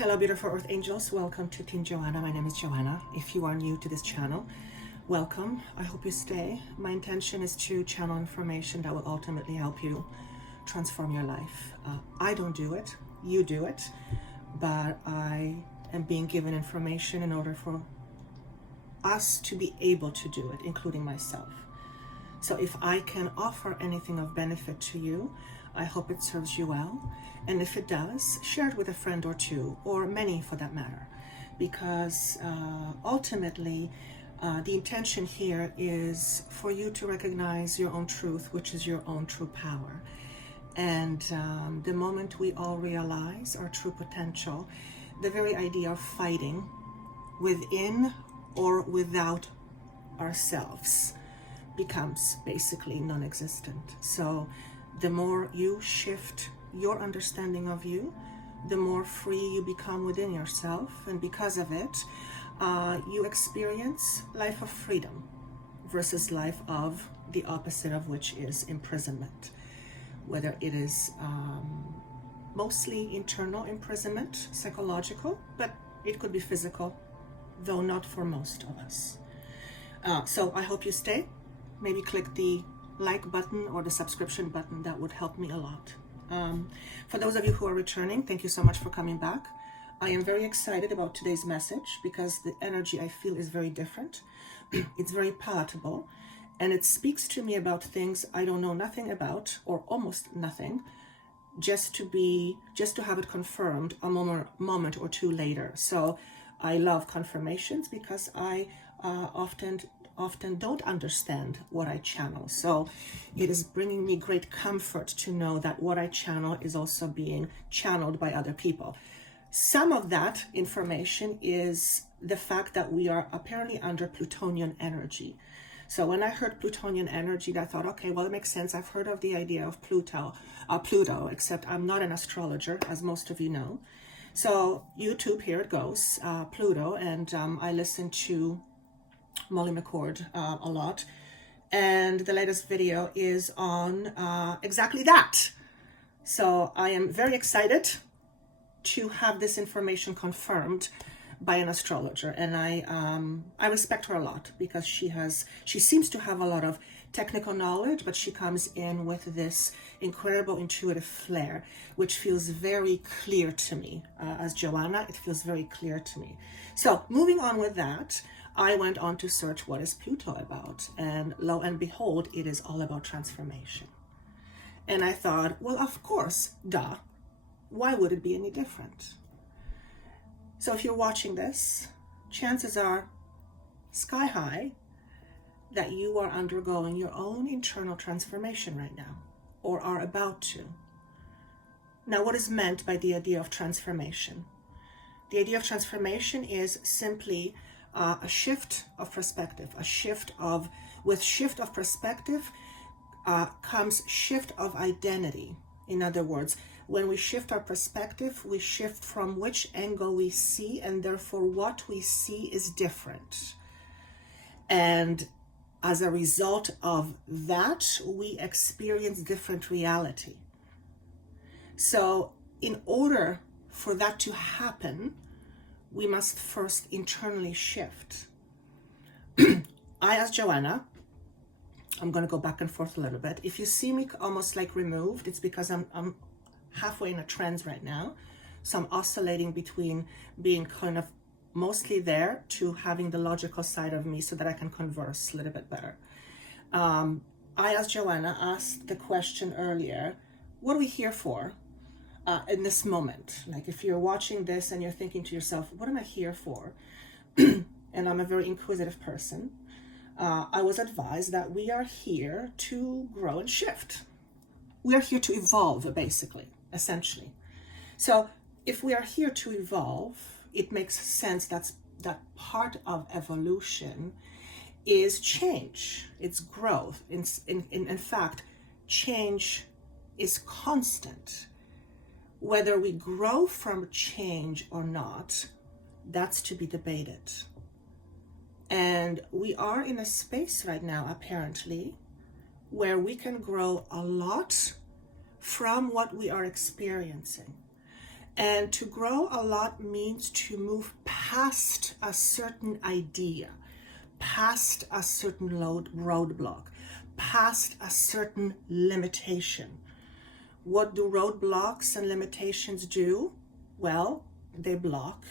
Hello, beautiful Earth Angels. Welcome to Team Joanna. My name is Joanna. If you are new to this channel, welcome. I hope you stay. My intention is to channel information that will ultimately help you transform your life. I don't do it. You do it. But I am being given information in order for us to be able to do it, including myself. So if I can offer anything of benefit to you, I hope it serves you well. And if it does, share it with a friend or two, or many for that matter, because ultimately the intention here is for you to recognize your own truth, which is your own true power. And the moment we all realize our true potential, the very idea of fighting within or without ourselves becomes basically non-existent. So the more you shift your understanding of you, the more free you become within yourself, and because of it, you experience life of freedom versus life of the opposite of which is imprisonment. Whether it is mostly internal imprisonment, psychological, but it could be physical, though not for most of us. So I hope you stay. Maybe click the like button or the subscription button. That would help me a lot. For those of you who are returning, thank you so much for coming back. I am very excited about today's message because the energy I feel is very different. It's very palatable, and it speaks to me about things I don't know nothing about, or almost nothing, just to have it confirmed a moment or two later. So I love confirmations because I often don't understand what I channel. So it is bringing me great comfort to know that what I channel is also being channeled by other people. Some of that information is the fact that we are apparently under Plutonian energy. So when I heard Plutonian energy, I thought, okay, well, it makes sense. I've heard of the idea of Pluto, except I'm not an astrologer, as most of you know. So YouTube, here it goes, Pluto, and I listen to Molly McCord a lot, and the latest video is on exactly that. So I am very excited to have this information confirmed by an astrologer, and I respect her a lot because she seems to have a lot of technical knowledge, but she comes in with this incredible intuitive flair, which feels very clear to me. As Joanna, it feels very clear to me. So moving on with that, I went on to search what is Pluto about, and lo and behold, it is all about transformation. And I thought, well, of course, duh. Why would it be any different? So if you're watching this, chances are sky high that you are undergoing your own internal transformation right now, or are about to. Now, what is meant by the idea of transformation? The idea of transformation is simply a shift of perspective, with shift of perspective comes shift of identity. In other words, when we shift our perspective, we shift from which angle we see, and therefore what we see is different. And as a result of that, we experience different reality. So in order for that to happen, we must first internally shift. I, as Joanna, I'm going to go back and forth a little bit. If you see me almost like removed, it's because I'm halfway in a trance right now. So I'm oscillating between being kind of mostly there to having the logical side of me so that I can converse a little bit better. I, as Joanna, asked the question earlier, what are we here for? In this moment, like if you're watching this and you're thinking to yourself, what am I here for? And I'm a very inquisitive person. I was advised that we are here to grow and shift. We are here to evolve, basically, essentially. So if we are here to evolve, it makes sense that part of evolution is change, it's growth. In fact, change is constant. Whether we grow from change or not, that's to be debated. And we are in a space right now, apparently, where we can grow a lot from what we are experiencing. And to grow a lot means to move past a certain idea, past a certain roadblock, past a certain limitation. What do roadblocks and limitations do? Well, they block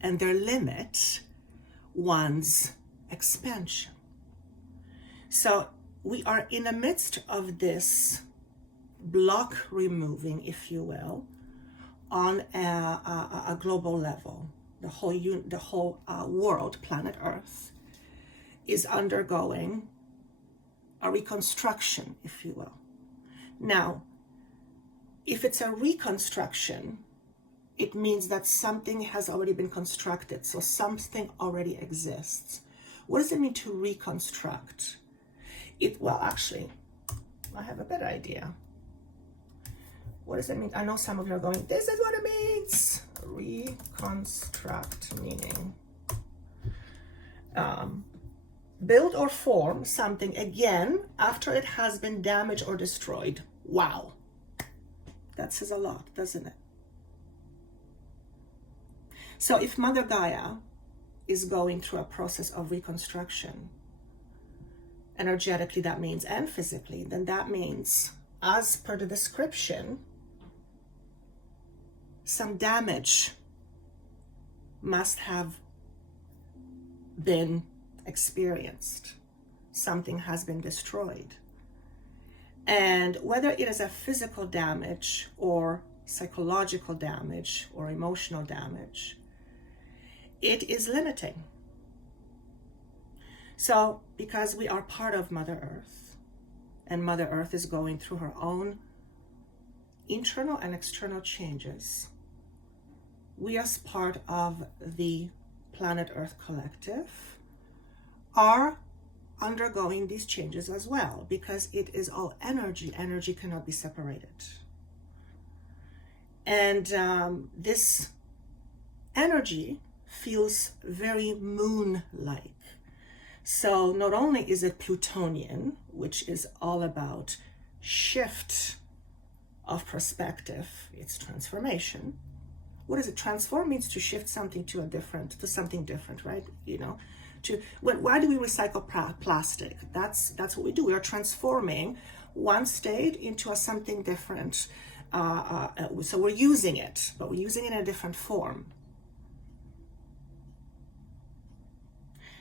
and they limit one's expansion. So we are in the midst of this block removing, if you will, on a global level. The whole world, planet Earth, is undergoing a reconstruction, if you will. Now, if it's a reconstruction, it means that something has already been constructed, so something already exists. What does it mean to reconstruct? Well, actually, I have a better idea. What does it mean? I know some of you are going, this is what it means. Reconstruct meaning build or form something again after it has been damaged or destroyed. Wow. That says a lot, doesn't it? So if Mother Gaia is going through a process of reconstruction, energetically that means, and physically, then that means, as per the description, some damage must have been experienced. Something has been destroyed. And whether it is a physical damage or psychological damage or emotional damage, it is limiting. So, because we are part of Mother Earth, and Mother Earth is going through her own internal and external changes, we as part of the Planet Earth Collective are undergoing these changes as well, because it is all energy. Energy cannot be separated. And this energy feels very moon-like. So not only is it Plutonian, which is all about shift of perspective, it's transformation. What is it? Transform means to shift something to something different, right? You know, why do we recycle plastic? That's what we do. We are transforming one state into something different. So we're using it, but we're using it in a different form.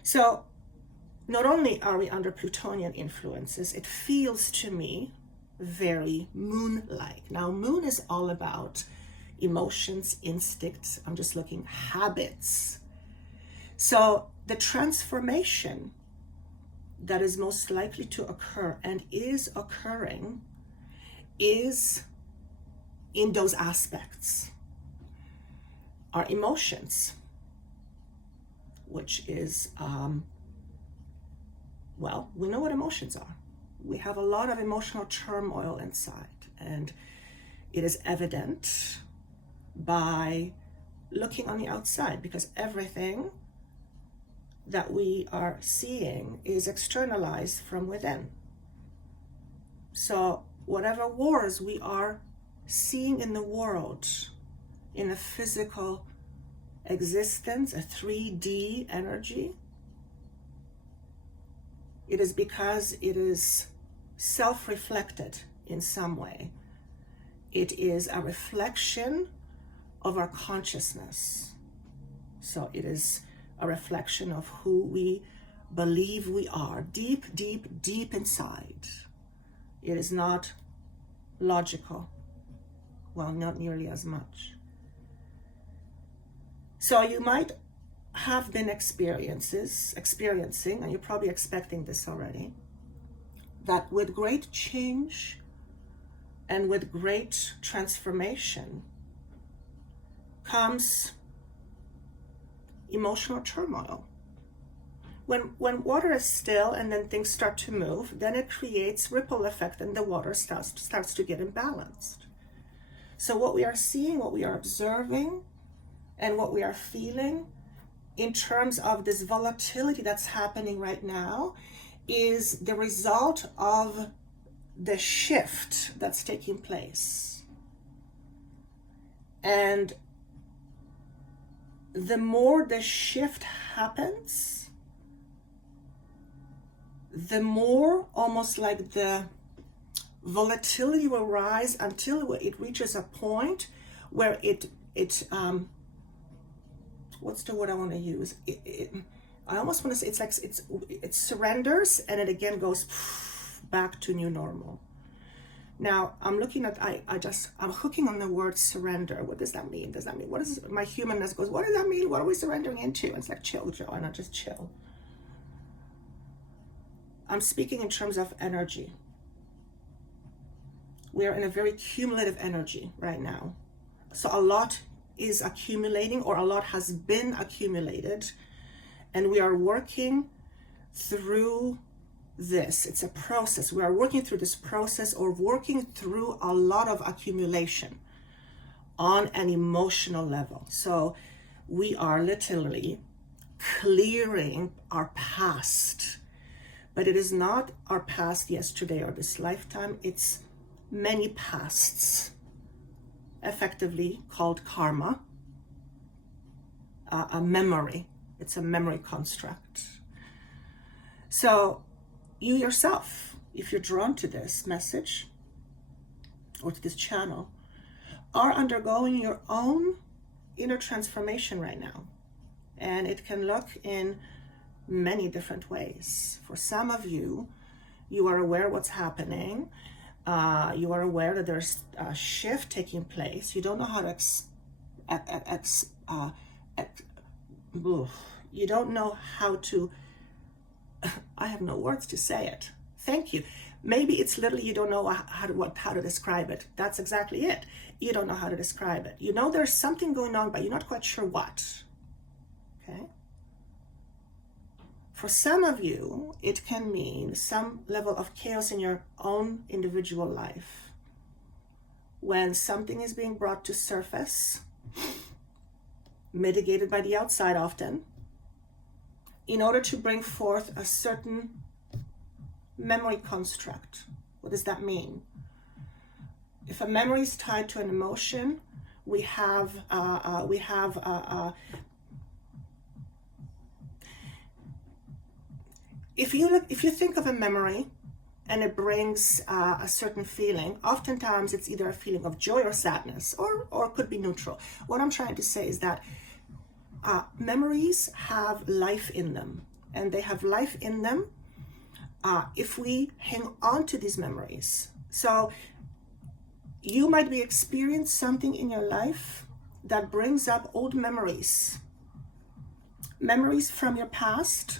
So not only are we under Plutonian influences, it feels to me very moon-like. Now, moon is all about emotions, instincts, I'm just looking, habits. So the transformation that is most likely to occur and is occurring is in those aspects. Our emotions, which is, well, we know what emotions are. We have a lot of emotional turmoil inside, and it is evident by looking on the outside, because everything that we are seeing is externalized from within. So whatever wars we are seeing in the world, in a physical existence, a 3D energy, it is because it is self-reflected in some way. It is a reflection of our consciousness. So it is a reflection of who we believe we are, deep, deep, deep inside. It is not logical. Well, not nearly as much. So you might have been experiencing, and you're probably expecting this already, that with great change and with great transformation comes emotional turmoil. When water is still and then things start to move, then it creates ripple effect and the water starts to get imbalanced. So what we are seeing, what we are observing, and what we are feeling in terms of this volatility that's happening right now is the result of the shift that's taking place. And the more the shift happens, the more almost like the volatility will rise until it reaches a point where it what's the word I want to use? I almost want to say it's like it surrenders, and it again goes back to new normal. Now I'm looking at I'm hooking on the word surrender. What does that mean? What is my humanness goes? What does that mean? What are we surrendering into? And it's like, chill, Joanna, just chill. I'm speaking in terms of energy. We are in a very cumulative energy right now. So a lot is accumulating, or a lot has been accumulated, and we are working through this. It's a process. We are working through this process, or working through a lot of accumulation on an emotional level. So we are literally clearing our past, but it is not our past yesterday or this lifetime. It's many pasts, effectively called karma, a memory. It's a memory construct. So you yourself, if you're drawn to this message or to this channel, are undergoing your own inner transformation right now. And it can look in many different ways. For some of you, you are aware what's happening. You are aware that there's a shift taking place. You don't know how to you don't know how to, I have no words to say it. Thank you. Maybe it's literally you don't know how to describe it. That's exactly it. You don't know how to describe it. You know there's something going on, but you're not quite sure what. Okay? For some of you, it can mean some level of chaos in your own individual life. When something is being brought to surface, mitigated by the outside often, in order to bring forth a certain memory construct. What does that mean? If a memory is tied to an emotion, we have if you think of a memory and it brings a certain feeling, oftentimes it's either a feeling of joy or sadness, or it could be neutral. What I'm trying to say is that memories have life in them, and they have life in them if we hang on to these memories. So you might be experiencing something in your life that brings up old memories from your past,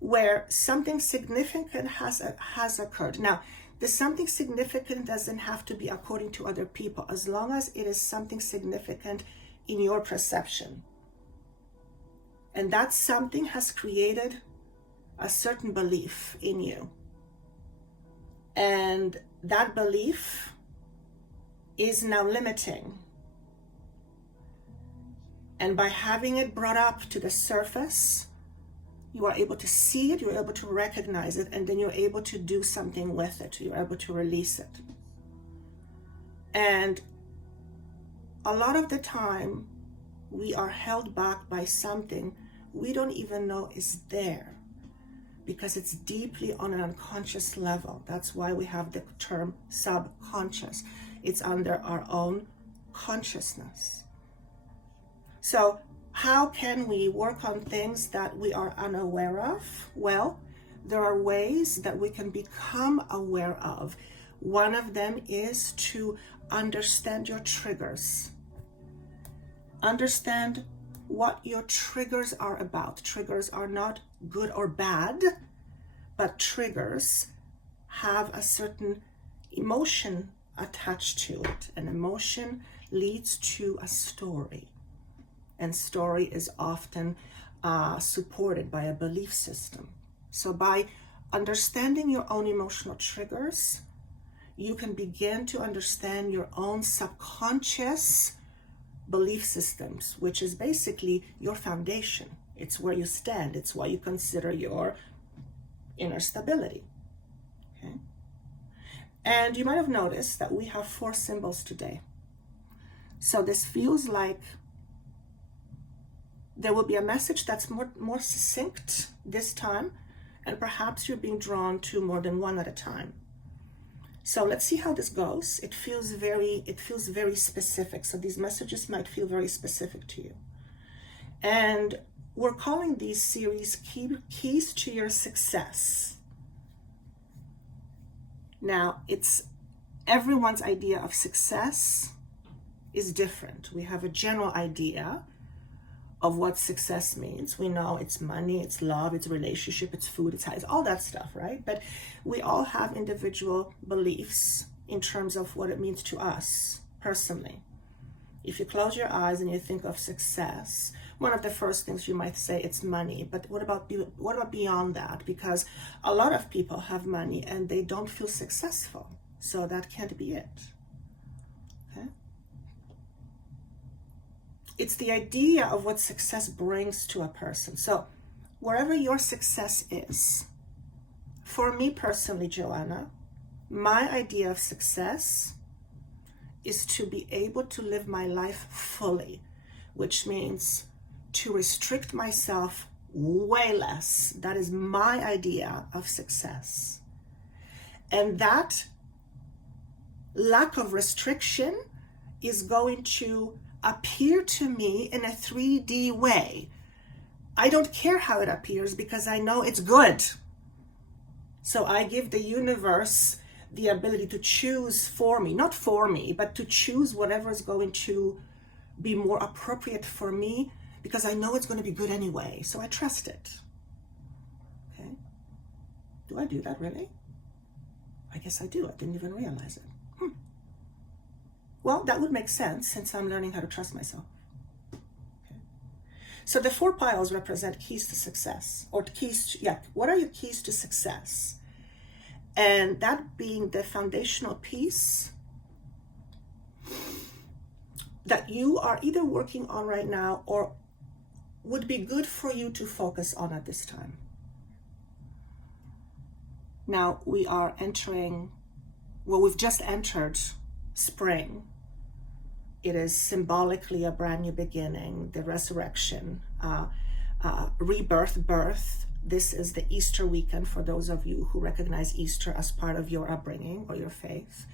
where something significant has occurred. Now, the something significant doesn't have to be according to other people, as long as it is something significant in your perception. And that something has created a certain belief in you. And that belief is now limiting. And by having it brought up to the surface, you are able to see it, you're able to recognize it, and then you're able to do something with it. You're able to release it. And a lot of the time, we are held back by something we don't even know is there, because it's deeply on an unconscious level. That's why we have the term subconscious. It's under our own consciousness. So how can we work on things that we are unaware of? Well, there are ways that we can become aware of. One of them is to understand your triggers. Understand what your triggers are about. Triggers are not good or bad, but triggers have a certain emotion attached to it. An emotion leads to a story. And story is often supported by a belief system. So by understanding your own emotional triggers, you can begin to understand your own subconscious belief systems, which is basically your foundation. It's where you stand. It's what you consider your inner stability. Okay? And you might have noticed that we have 4 symbols today. So this feels like there will be a message that's more succinct this time, and perhaps you're being drawn to more than one at a time. So let's see how this goes. It feels very specific. So these messages might feel very specific to you. And we're calling these series Keys to Your Success. Now, it's everyone's idea of success is different. We have a general idea of what success means. We know it's money, it's love, it's relationship, it's food, it's all that stuff, right? But we all have individual beliefs in terms of what it means to us personally. If you close your eyes and you think of success, one of the first things you might say, it's money. But what about beyond that? Because a lot of people have money and they don't feel successful. So that can't be it. Okay? It's the idea of what success brings to a person. So wherever your success is, for me personally, Joanna, my idea of success is to be able to live my life fully, which means to restrict myself way less. That is my idea of success. And that lack of restriction is going to appear to me in a 3D way. I don't care how it appears because I know it's good. So I give the universe the ability to choose for me, not for me, but to choose whatever is going to be more appropriate for me, because I know it's going to be good anyway. So I trust it. Okay? Do I do that really? I guess I do. I didn't even realize it. Well, that would make sense since I'm learning how to trust myself. Okay. So the 4 piles represent keys to success, or what are your keys to success? And that being the foundational piece that you are either working on right now or would be good for you to focus on at this time. Now we are we've just entered spring. It is symbolically a brand new beginning, the resurrection, rebirth, birth. This is the Easter weekend for those of you who recognize Easter as part of your upbringing or your faith.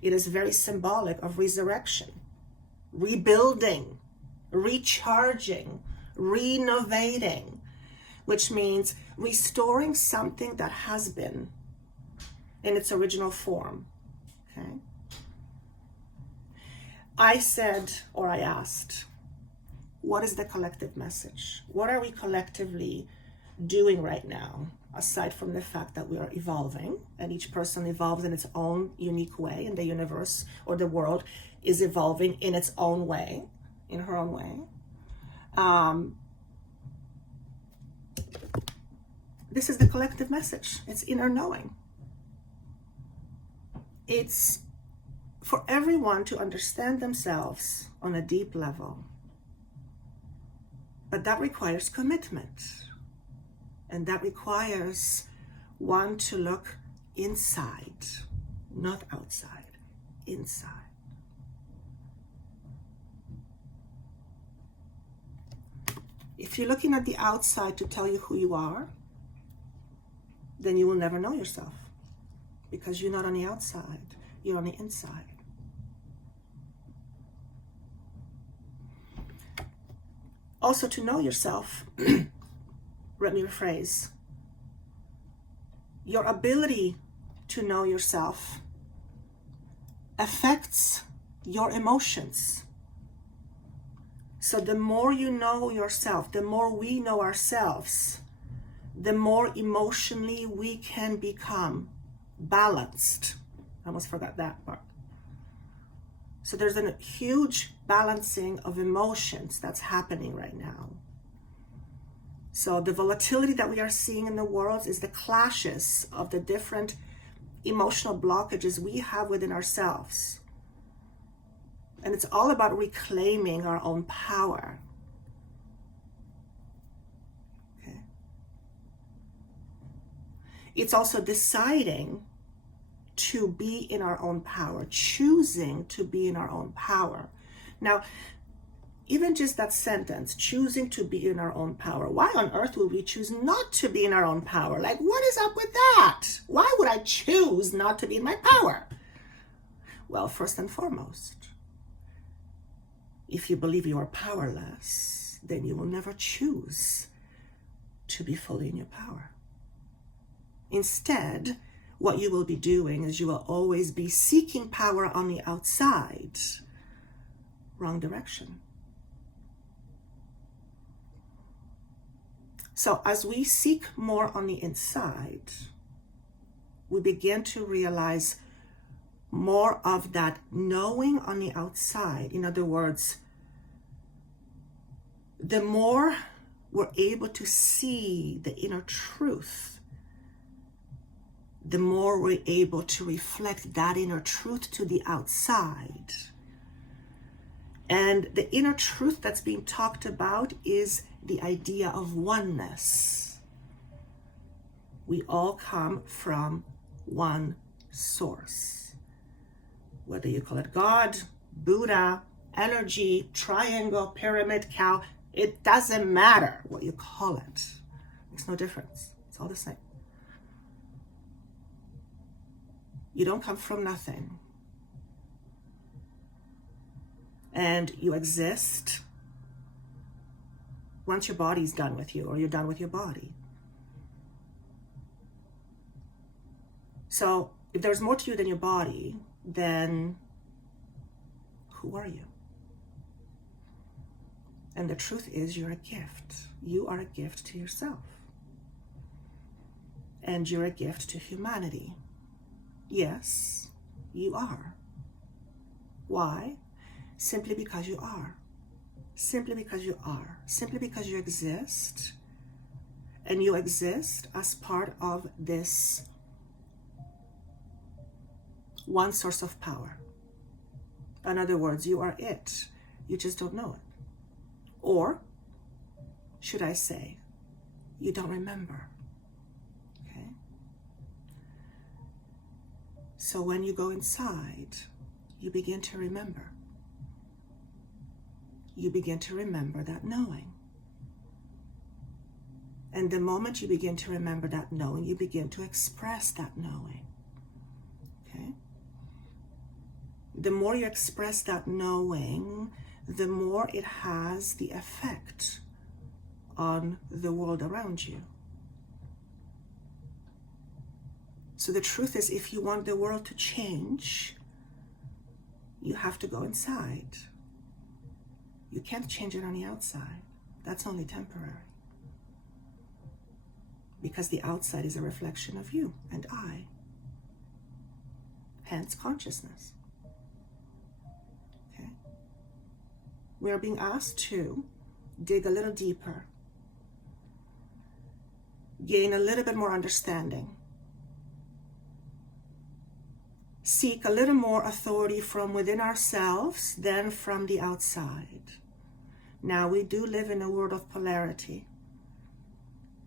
It is very symbolic of resurrection, rebuilding, recharging, renovating, which means restoring something that has been in its original form. Okay? I asked, what is the collective message? What are we collectively doing right now, aside from the fact that we are evolving, and each person evolves in its own unique way, and the universe or the world is evolving in its own way, in her own way. This is the collective message. It's inner knowing. It's for everyone to understand themselves on a deep level. But that requires commitment. And that requires one to look inside, not outside, inside. If you're looking at the outside to tell you who you are, then you will never know yourself, because you're not on the outside, you're on the inside. Also, to know yourself, let me rephrase, your ability to know yourself affects your emotions. So the more you know yourself, the more we know ourselves, the more emotionally we can become balanced. I almost forgot that part. So there's a huge balancing of emotions that's happening right now. So the volatility that we are seeing in the world is the clashes of the different emotional blockages we have within ourselves. And it's all about reclaiming our own power. Okay. It's also deciding to be in our own power, choosing to be in our own power. Now, even just that sentence, choosing to be in our own power. Why on earth would we choose not to be in our own power? Like, what is up with that? Why would I choose not to be in my power? Well, first and foremost, if you believe you are powerless, then you will never choose to be fully in your power. Instead, what you will be doing is you will always be seeking power on the outside. Wrong direction. So as we seek more on the inside, we begin to realize more of that knowing on the outside. In other words, the more we're able to see the inner truth, the more we're able to reflect that inner truth to the outside. And the inner truth that's being talked about is the idea of oneness. We all come from one source. Whether you call it God, Buddha, energy, triangle, pyramid, cow, it doesn't matter what you call it. It makes no difference. It's all the same. You don't come from nothing. And you exist once your body's done with you, or you're done with your body. So if there's more to you than your body, then who are you? And the truth is, you're a gift. You are a gift to yourself. And you're a gift to humanity. Yes, you are. Why? Simply because you are. Simply because you are. Simply because you exist. And you exist as part of this one source of power. In other words, you are it. You just don't know it. Or, should I say, you don't remember. Okay? So when you go inside, you begin to remember. You begin to remember that knowing. And the moment you begin to remember that knowing, you begin to express that knowing. Okay? The more you express that knowing, the more it has the effect on the world around you. So the truth is, if you want the world to change, you have to go inside. You can't change it on the outside. That's only temporary. Because the outside is a reflection of you and I. Hence consciousness. Okay? We are being asked to dig a little deeper, gain a little bit more understanding, seek a little more authority from within ourselves than from the outside. Now, we do live in a world of polarity.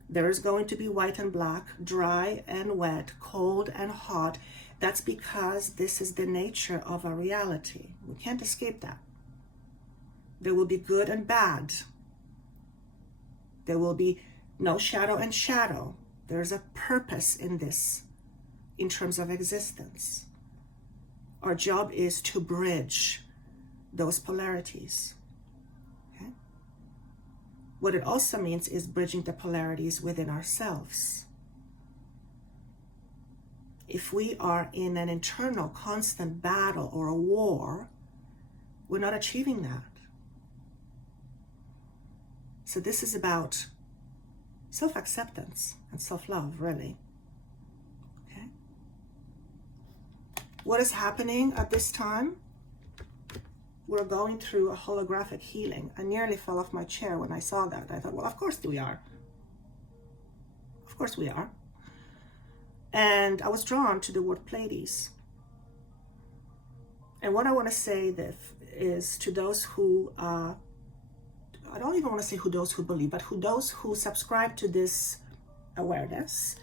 There is going to be white and black, dry and wet, cold and hot. That's because this is the nature of our reality. We can't escape that. There will be good and bad. There will be no shadow and shadow. There's a purpose in this, in terms of existence. Our job is to bridge those polarities. Okay? What it also means is bridging the polarities within ourselves. If we are in an internal constant battle or a war, we're not achieving that. So this is about self-acceptance and self-love, really. Okay? What is happening at this time? We're going through a holographic healing. I nearly fell off my chair when I saw that. I thought, well, of course we are. Of course we are. And I was drawn to the word Pleiades. And what I want to say this is to those who, I don't even want to say who those who believe, but those who subscribe to this awareness.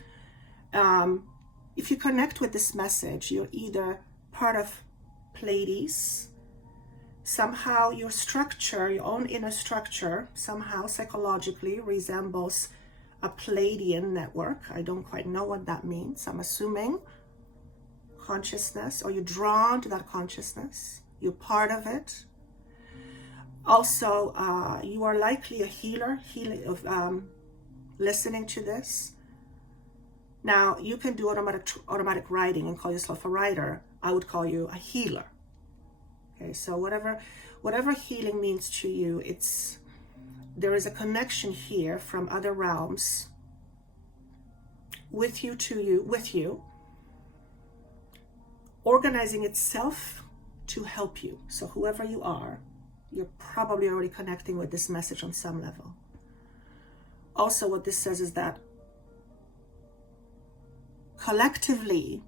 If you connect with this message, you're either part of Pleiades, somehow your structure, your own inner structure, somehow psychologically resembles a Pleiadian network. I don't quite know what that means. I'm assuming consciousness, or you're drawn to that consciousness. You're part of it. Also, you are likely a healer, listening to this. Now, you can do automatic writing and call yourself a writer. I would call you a healer. Okay, so whatever healing means to you, there is a connection here from other realms with you, organizing itself to help you. So whoever you are, you're probably already connecting with this message on some level. Also, what this says is that collectively,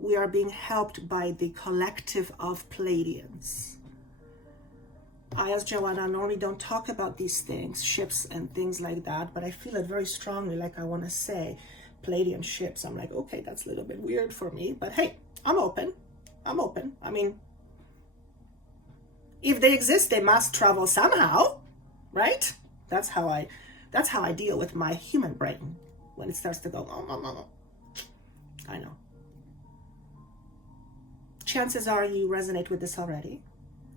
we are being helped by the collective of Pleiadians. I, as Joanna, normally don't talk about these things, ships and things like that, but I feel it very strongly, like I want to say Pleiadian ships. I'm like, okay, that's a little bit weird for me, but hey, I'm open. I mean, if they exist, they must travel somehow, right? That's how I deal with my human brain when it starts to go, oh. I know. Chances are you resonate with this already.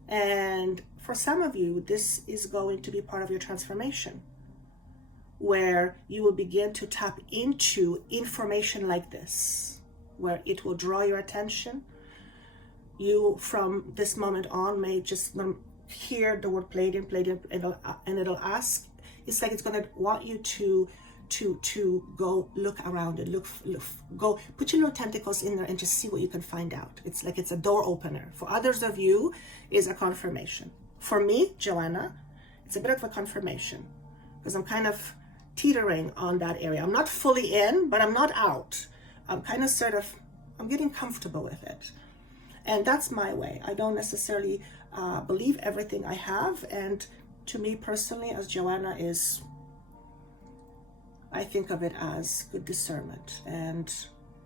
And for some of you, this is going to be part of your transformation, where you will begin to tap into information like this, where it will draw your attention. You, from this moment on, may just hear the word Pleiadian, and it'll ask. It's like it's going to want you to go look around and go put your little tentacles in there and just see what you can find out. It's like it's a door opener. For others of you, is a confirmation. For me, Joanna, it's a bit of a confirmation, because I'm kind of teetering on that area. I'm not fully in, but I'm not out. I'm kind of I'm getting comfortable with it. And that's my way. I don't necessarily believe everything I have. And to me personally, as Joanna, I think of it as good discernment. And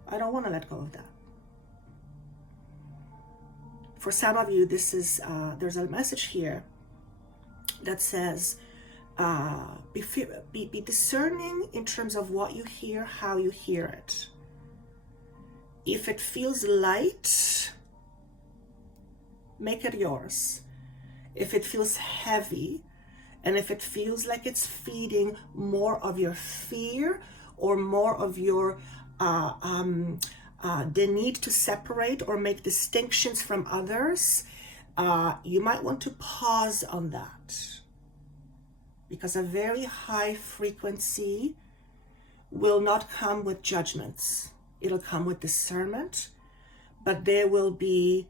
I don't want to let go of that. For some of you, this is, there's a message here that says, be discerning in terms of what you hear, how you hear it. If it feels light, make it yours. If it feels heavy, and if it feels like it's feeding more of your fear or more of your the need to separate or make distinctions from others, you might want to pause on that, because a very high frequency will not come with judgments. It'll come with discernment, but there will be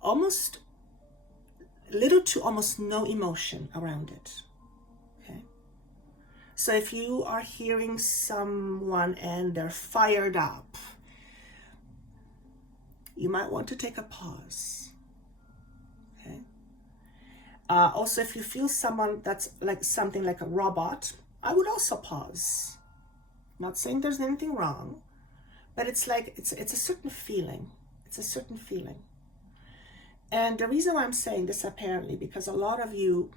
almost little to almost no emotion around it. Okay, so if you are hearing someone and they're fired up, you might want to take a pause. Okay. Also, if you feel someone that's like something like a robot, I would also pause. Not saying there's anything wrong, but it's like it's a certain feeling. It's a certain feeling. And the reason why I'm saying this, apparently, because a lot of you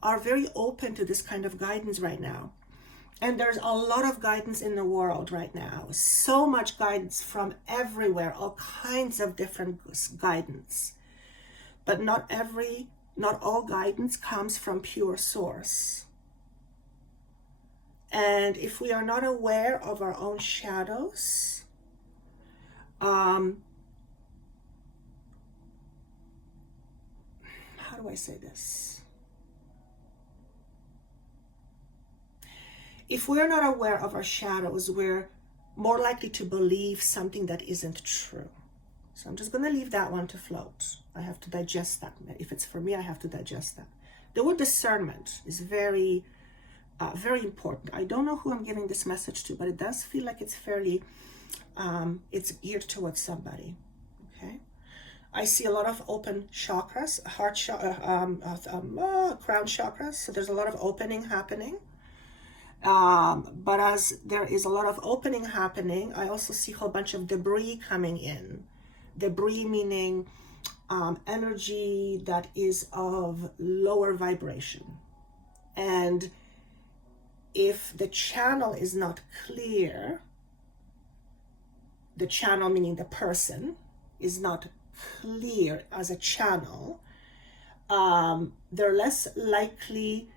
are very open to this kind of guidance right now. And there's a lot of guidance in the world right now. So much guidance from everywhere, all kinds of different guidance. But not all guidance comes from pure source. And if we are not aware of our own shadows, how do I say this? If we're not aware of our shadows, we're more likely to believe something that isn't true. So I'm just going to leave that one to float. I have to digest that. If it's for me, I have to digest that. The word discernment is very, very important. I don't know who I'm giving this message to, but it does feel like it's fairly, it's geared towards somebody. Okay. I see a lot of open chakras, heart crown chakras. So there's a lot of opening happening. But as there is a lot of opening happening, I also see a whole bunch of debris coming in. Debris meaning energy that is of lower vibration. And if the channel is not clear, the channel meaning the person is not clear as a channel, they're less likely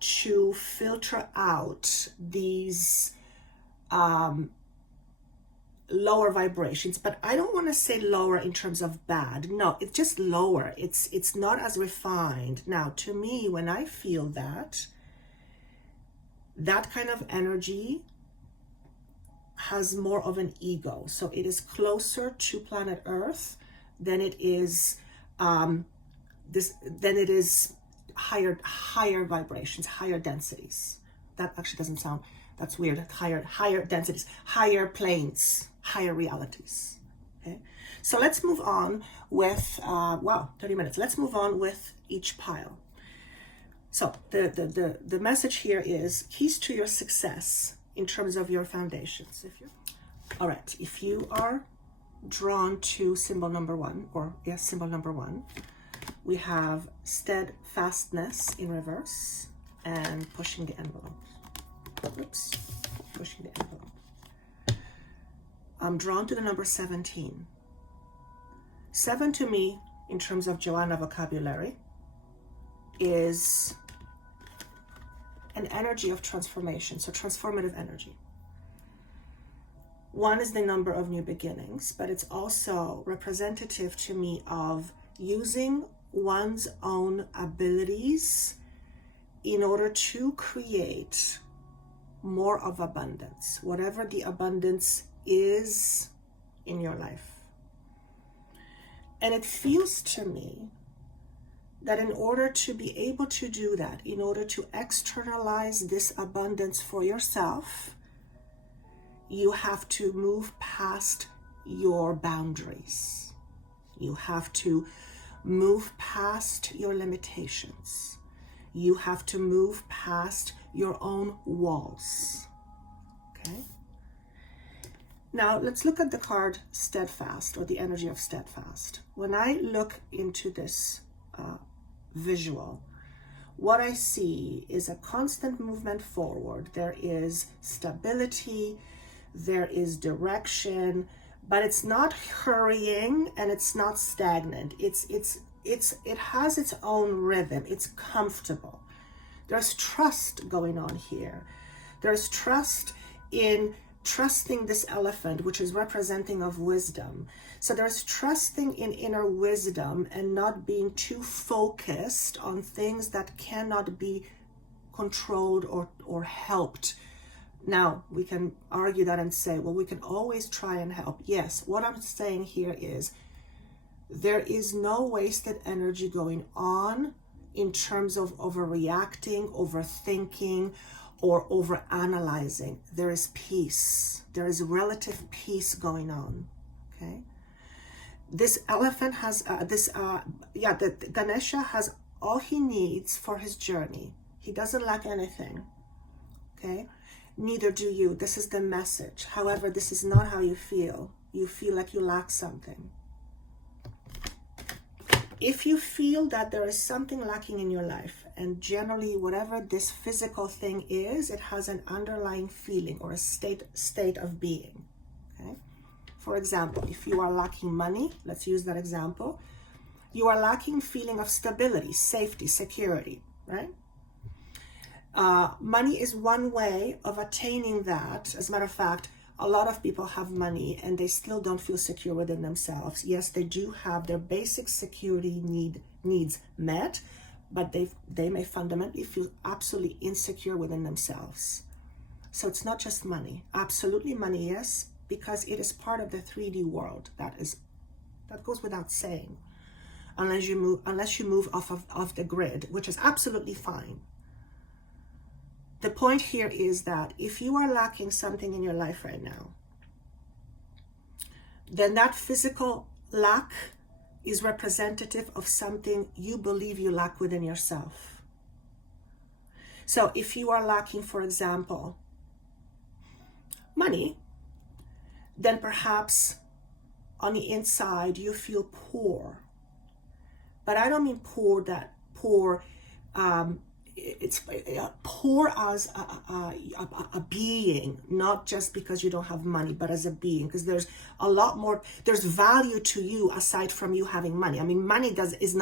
to filter out these lower vibrations. But I don't want to say lower in terms of bad. No, it's just lower. It's not as refined. Now, to me, when I feel that kind of energy has more of an ego. So it is closer to planet Earth than it is higher vibrations, higher densities. That actually doesn't sound, that's weird. Higher densities, higher planes, higher realities. Okay, so let's move on with 30 minutes. Let's move on with each pile. So the message here is keys to your success in terms of your foundations. If you are drawn to symbol number one, symbol number one, we have steadfastness in reverse and pushing the envelope. Oops, pushing the envelope. I'm drawn to the number 17. 7 to me, in terms of Joanna vocabulary, is an energy of transformation, so transformative energy. 1 is the number of new beginnings, but it's also representative to me of using one's own abilities in order to create more of abundance, whatever the abundance is in your life. And it feels to me that in order to be able to do that, in order to externalize this abundance for yourself, you have to move past your boundaries. You have to move past your limitations. You have to move past your own walls. Okay? Now, let's look at the card Steadfast, or the energy of Steadfast. When I look into this visual, what I see is a constant movement forward. There is stability, there is direction, but it's not hurrying and it's not stagnant. It has its own rhythm. It's comfortable. There's trust going on here. There's trust in trusting this elephant, which is representing of wisdom. So there's trusting in inner wisdom and not being too focused on things that cannot be controlled or helped. Now, we can argue that and say, well, we can always try and help. Yes, what I'm saying here is there is no wasted energy going on in terms of overreacting, overthinking, or overanalyzing. There is peace. There is relative peace going on. Okay. This elephant has the Ganesha has all he needs for his journey. He doesn't lack anything. Okay. Neither do you. This is the message. However, this is not how you feel. You feel like you lack something. If you feel that there is something lacking in your life, and generally whatever this physical thing is, it has an underlying feeling or a state of being. Okay? For example, if you are lacking money, let's use that example, you are lacking feeling of stability, safety, security, right? Money is one way of attaining that. As a matter of fact, a lot of people have money and they still don't feel secure within themselves. Yes, they do have their basic security needs met, but they may fundamentally feel absolutely insecure within themselves. So it's not just money. Absolutely money, yes, because it is part of the 3D world. That goes without saying, unless you move off of the grid, which is absolutely fine. The point here is that if you are lacking something in your life right now, then that physical lack is representative of something you believe you lack within yourself. So if you are lacking, for example, money, then perhaps on the inside you feel poor. But I don't mean poor it's poor as a being, not just because you don't have money, but as a being, because there's a lot more, there's value to you aside from you having money. I mean, money is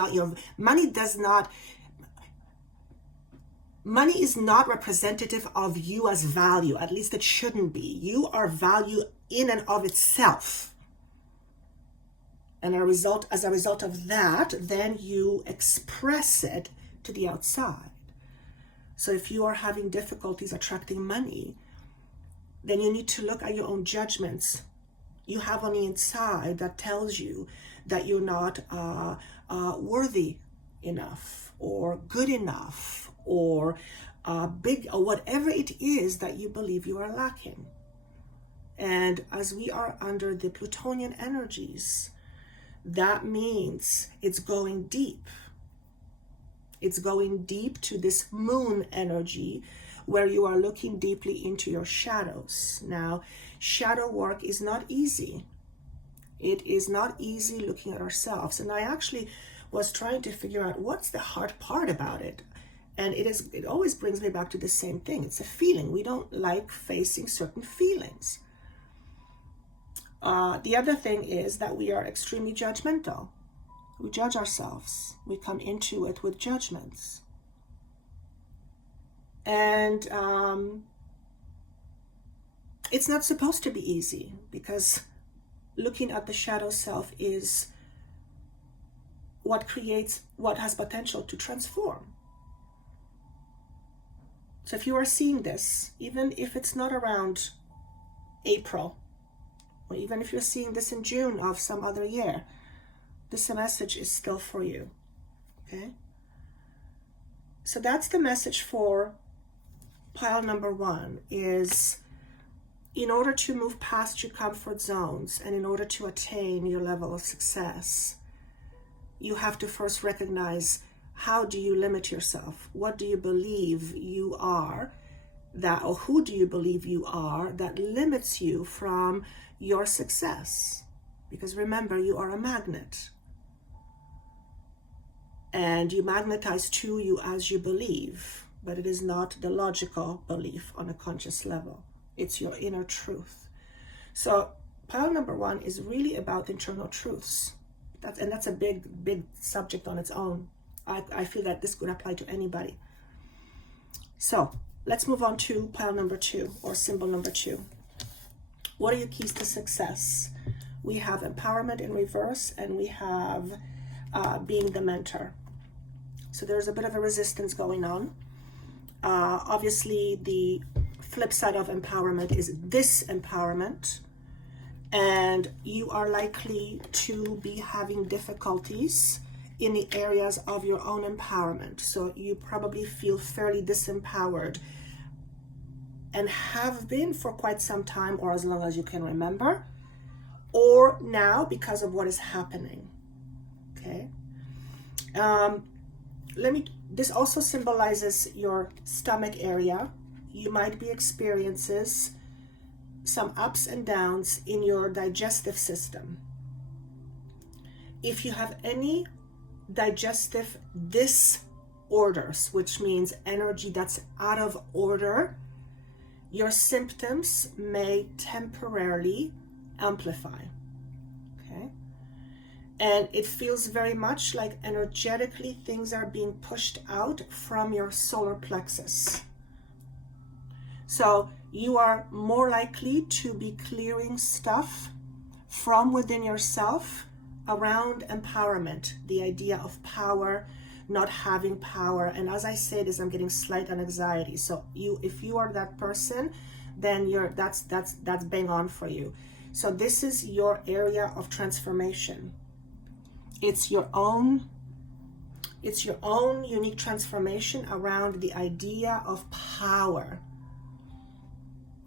not representative of you as value. At least it shouldn't be. You are value in and of itself. And as a result of that, then you express it to the outside. So if you are having difficulties attracting money, then you need to look at your own judgments you have on the inside that tells you that you're not worthy enough or good enough or big, or whatever it is that you believe you are lacking. And as we are under the Plutonian energies, that means it's going deep. It's going deep to this moon energy where you are looking deeply into your shadows. Now, shadow work is not easy. It is not easy looking at ourselves. And I actually was trying to figure out what's the hard part about it. And it always brings me back to the same thing. It's a feeling. We don't like facing certain feelings. The other thing is that we are extremely judgmental. We judge ourselves. We come into it with judgments. And it's not supposed to be easy, because looking at the shadow self is what has potential to transform. So if you are seeing this, even if it's not around April, or even if you're seeing this in June of some other year, this message is still for you, okay? So that's the message for pile number 1, is in order to move past your comfort zones and in order to attain your level of success, you have to first recognize, how do you limit yourself? What do you believe you are or who do you believe you are that limits you from your success? Because remember, you are a magnet. And you magnetize to you as you believe, but it is not the logical belief on a conscious level. It's your inner truth. So pile number 1 is really about internal truths. That's a big subject on its own. I feel that this could apply to anybody. So let's move on to pile number 2, or symbol number 2. What are your keys to success? We have empowerment in reverse, and we have being the mentor. So there's a bit of a resistance going on. Obviously, the flip side of empowerment is disempowerment, and you are likely to be having difficulties in the areas of your own empowerment. So you probably feel fairly disempowered and have been for quite some time, or as long as you can remember, or now because of what is happening. Okay. This also symbolizes your stomach area. You might be experiencing some ups and downs in your digestive system. If you have any digestive disorders, which means energy that's out of order, your symptoms may temporarily amplify. Okay? And it feels very much like energetically things are being pushed out from your solar plexus. So you are more likely to be clearing stuff from within yourself around empowerment, the idea of power, not having power. And as I say this, I'm getting slight anxiety. So if you are that person, then that's bang on for you. So this is your area of transformation. It's your own unique transformation around the idea of power.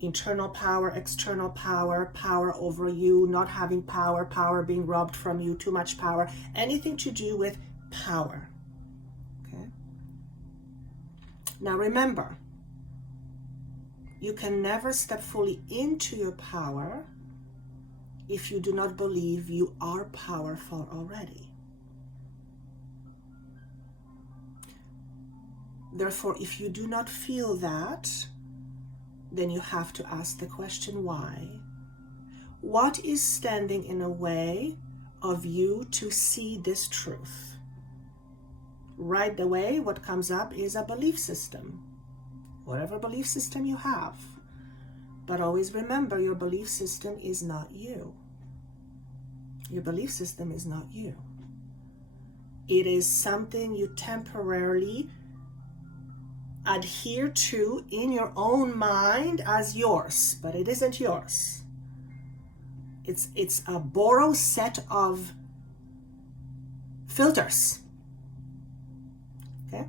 Internal power, external power, power over you, not having power, power being robbed from you, too much power, anything to do with power. Okay? Now remember, you can never step fully into your power if you do not believe you are powerful already. Therefore, if you do not feel that, then you have to ask the question, why? What is standing in a way of you to see this truth? Right away, what comes up is a belief system. Whatever belief system you have. But always remember, your belief system is not you. Your belief system is not you. It is something you temporarily adhere to in your own mind as yours, but it isn't yours. It's a borrowed set of filters. Okay?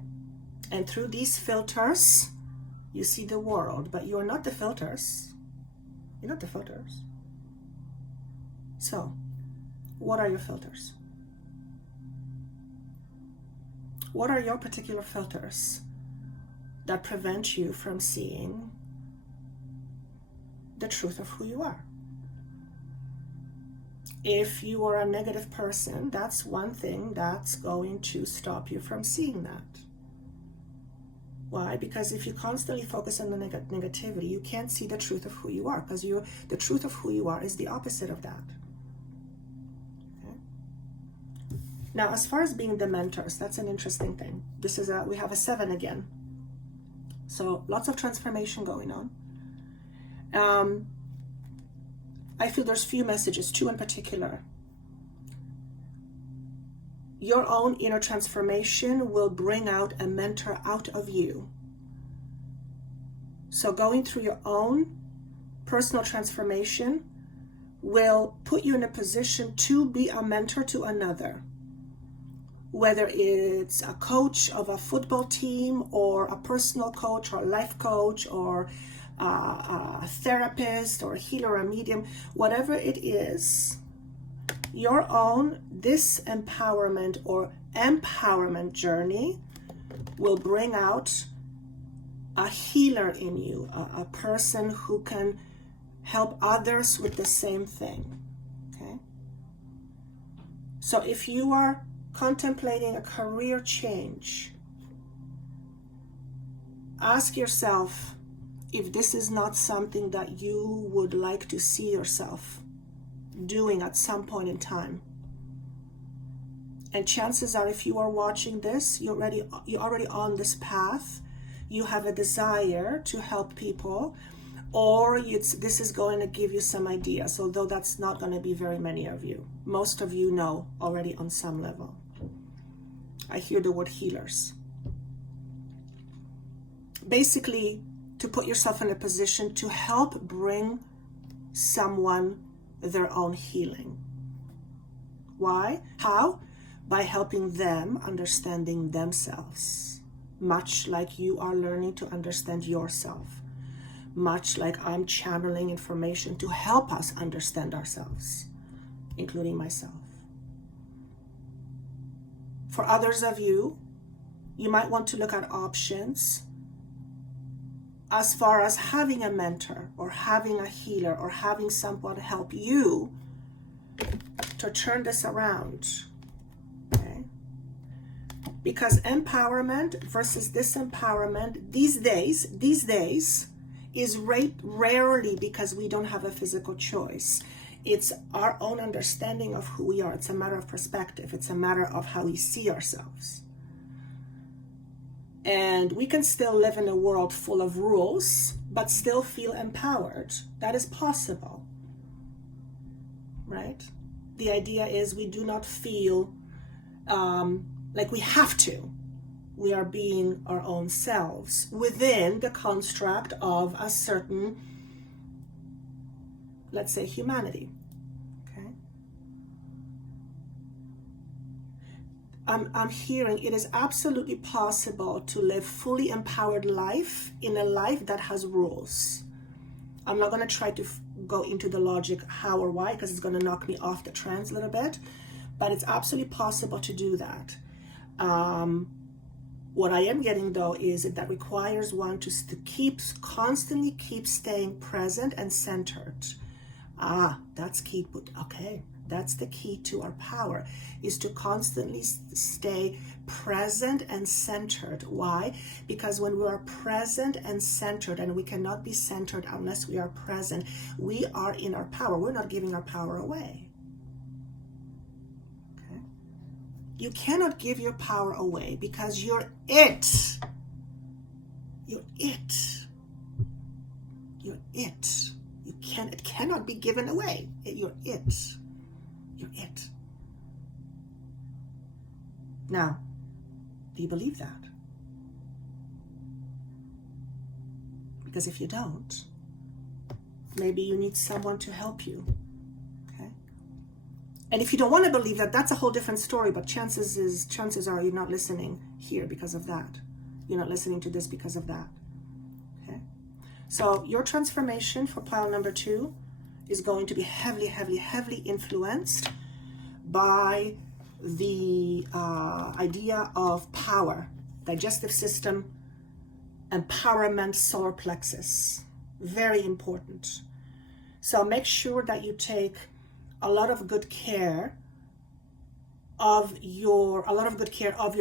And through these filters, you see the world, but you're not the filters. You're not the filters. So, what are your filters? What are your particular filters that prevent you from seeing the truth of who you are? If you are a negative person, that's one thing that's going to stop you from seeing that. Why? Because if you constantly focus on the negativity, you can't see the truth of who you are, because the truth of who you are is the opposite of that. Okay? Now, as far as being the mentors, that's an interesting thing. This is we have a 7 again. So lots of transformation going on. I feel there's few messages, 2 in particular. Your own inner transformation will bring out a mentor out of you. So going through your own personal transformation will put you in a position to be a mentor to another. Whether it's a coach of a football team, or a personal coach, or a life coach, or a therapist, or a healer, or a medium, whatever it is, your own disempowerment or empowerment journey will bring out a healer in you, a person who can help others with the same thing. Okay? So if you are contemplating a career change, ask yourself if this is not something that you would like to see yourself doing at some point in time. And chances are, if you are watching this, you're already on this path. You have a desire to help people, or this is going to give you some ideas, although that's not going to be very many of you. Most of you know already on some level. I hear the word healers. Basically, to put yourself in a position to help bring someone their own healing. Why? How? By helping them understanding themselves, much like you are learning to understand yourself, much like I'm channeling information to help us understand ourselves, including myself. For others of you, you might want to look at options as far as having a mentor, or having a healer, or having someone help you to turn this around. Okay? Because empowerment versus disempowerment these days is rarely because we don't have a physical choice. It's our own understanding of who we are. It's a matter of perspective. It's a matter of how we see ourselves. And we can still live in a world full of rules, but still feel empowered. That is possible, right? The idea is we do not feel like we have to. We are being our own selves within the construct of a certain, let's say, humanity. I'm hearing it is absolutely possible to live fully empowered life in a life that has rules. I'm not going to try to go into the logic how or why, because it's going to knock me off the trance a little bit, but it's absolutely possible to do that. What I am getting though is that requires one to constantly keep staying present and centered. That's key. Okay, That's the key to our power, is to constantly stay present and centered. Why? Because when we are present and centered, and we cannot be centered unless we are present, we are in our power. We're not giving our power away. Okay? You cannot give your power away because you're it. You're it. You're it. It cannot be given away. You're it. You're it. Now, do you believe that? Because if you don't, maybe you need someone to help you. Okay? And if you don't want to believe that, that's a whole different story, but chances are you're not listening here because of that. You're not listening to this because of that. Okay? So your transformation for pile number 2 is going to be heavily, heavily, heavily influenced by the idea of power, digestive system, empowerment, solar plexus. Very important. So make sure that you take a lot of good care of your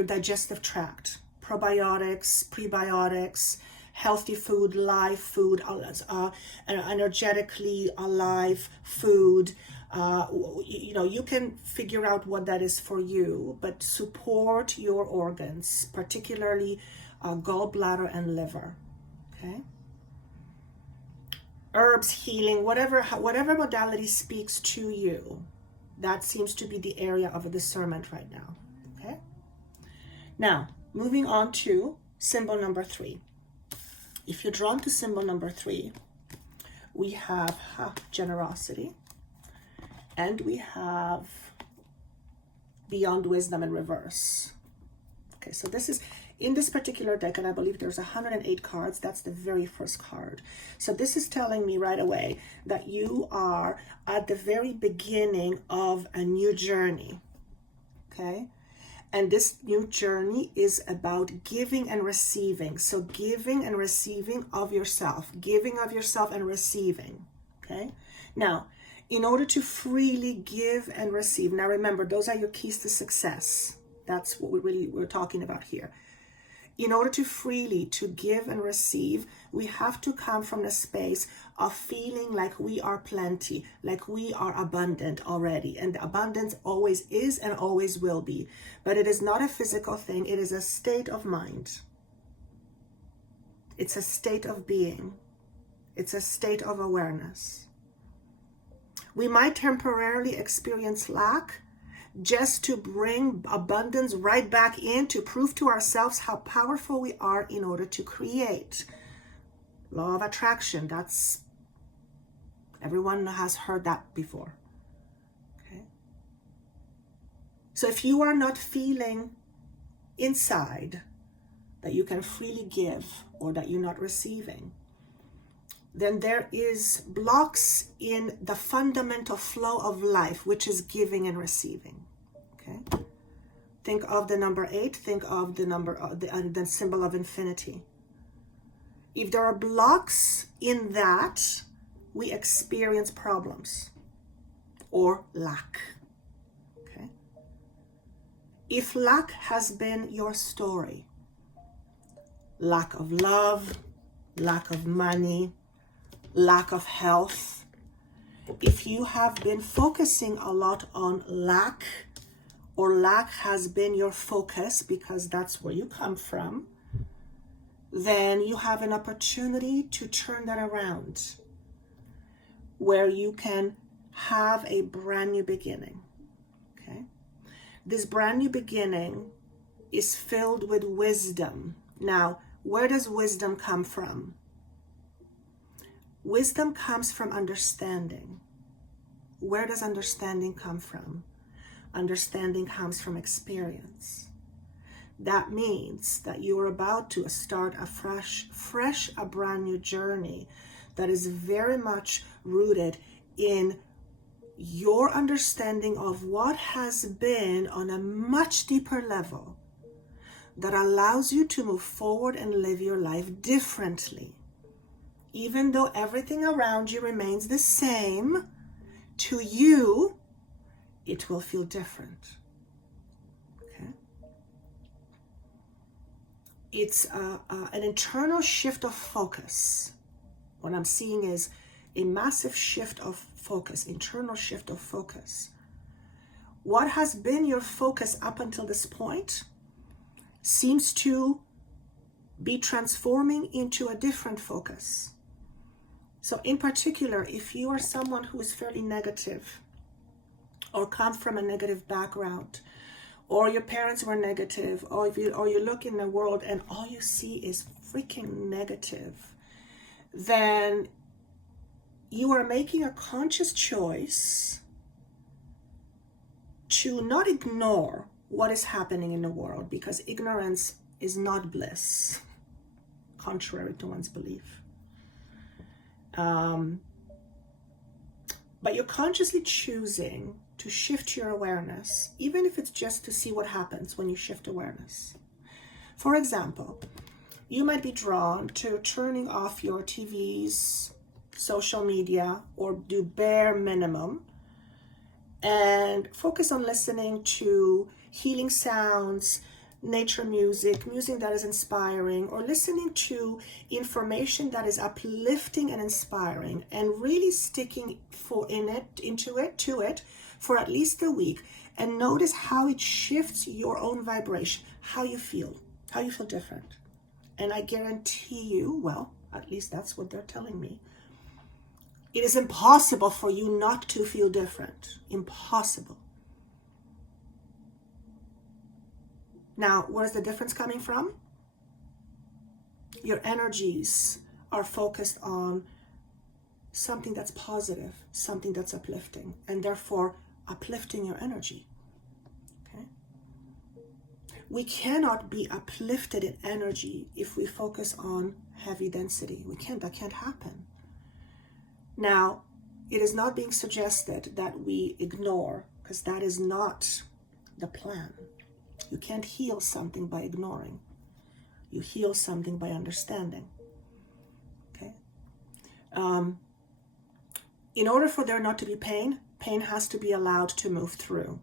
digestive tract. Probiotics, prebiotics, healthy food, live food, energetically alive food. You can figure out what that is for you, but support your organs, particularly gallbladder and liver. Okay. Herbs, healing, whatever modality speaks to you, that seems to be the area of a discernment right now. Okay. Now, moving on to symbol number 3. If you're drawn to symbol number 3, we have generosity, and we have beyond wisdom in reverse. Okay, so this is in this particular deck, and I believe there's 108 cards. That's the very first card. So this is telling me right away that you are at the very beginning of a new journey. Okay. And this new journey is about giving and receiving. So giving and receiving of yourself. Giving of yourself and receiving. Okay? Now, in order to freely give and receive. Now remember, those are your keys to success. That's what we're talking about here. In order to freely to give and receive, we have to come from the space of feeling like we are plenty, like we are abundant already. And the abundance always is and always will be. But it is not a physical thing. It is a state of mind. It's a state of being. It's a state of awareness. We might temporarily experience lack, just to bring abundance right back in, to prove to ourselves how powerful we are in order to create. Law of attraction, that's, everyone has heard that before. Okay. So if you are not feeling inside that you can freely give, or that you're not receiving, then there is blocks in the fundamental flow of life, which is giving and receiving. Okay. Think of the number 8. Think of the symbol of infinity. If there are blocks in that, we experience problems or lack. Okay. If lack has been your story, lack of love, lack of money, lack of health, if you have been focusing a lot on lack, or lack has been your focus because that's where you come from, then you have an opportunity to turn that around, where you can have a brand new beginning. Okay? This brand new beginning is filled with wisdom. Now, where does wisdom come from? Wisdom comes from understanding. Where does understanding come from? Understanding comes from experience. That means that you are about to start a a brand new journey that is very much rooted in your understanding of what has been on a much deeper level, that allows you to move forward and live your life differently. Even though everything around you remains the same, to you, it will feel different. Okay? It's an internal shift of focus. What I'm seeing is a massive shift of focus, internal shift of focus. What has been your focus up until this point seems to be transforming into a different focus. So in particular, if you are someone who is fairly negative or comes from a negative background, or your parents were negative, or you look in the world and all you see is freaking negative, then you are making a conscious choice to not ignore what is happening in the world, because ignorance is not bliss, contrary to one's belief. But you're consciously choosing to shift your awareness, even if it's just to see what happens when you shift awareness. For example, you might be drawn to turning off your TVs, social media, or do bare minimum, and focus on listening to healing sounds, nature music that is inspiring, or listening to information that is uplifting and inspiring, and really sticking to it for at least a week, and notice how it shifts your own vibration, how you feel different. And I guarantee you, well, at least that's what they're telling me, it is impossible for you not to feel different. Impossible. Now, where's the difference coming from? Your energies are focused on something that's positive, something that's uplifting, and therefore uplifting your energy. Okay? We cannot be uplifted in energy if we focus on heavy density. That can't happen. Now, it is not being suggested that we ignore, because that is not the plan. You can't heal something by ignoring. You heal something by understanding. Okay? In order for there not to be pain, pain has to be allowed to move through.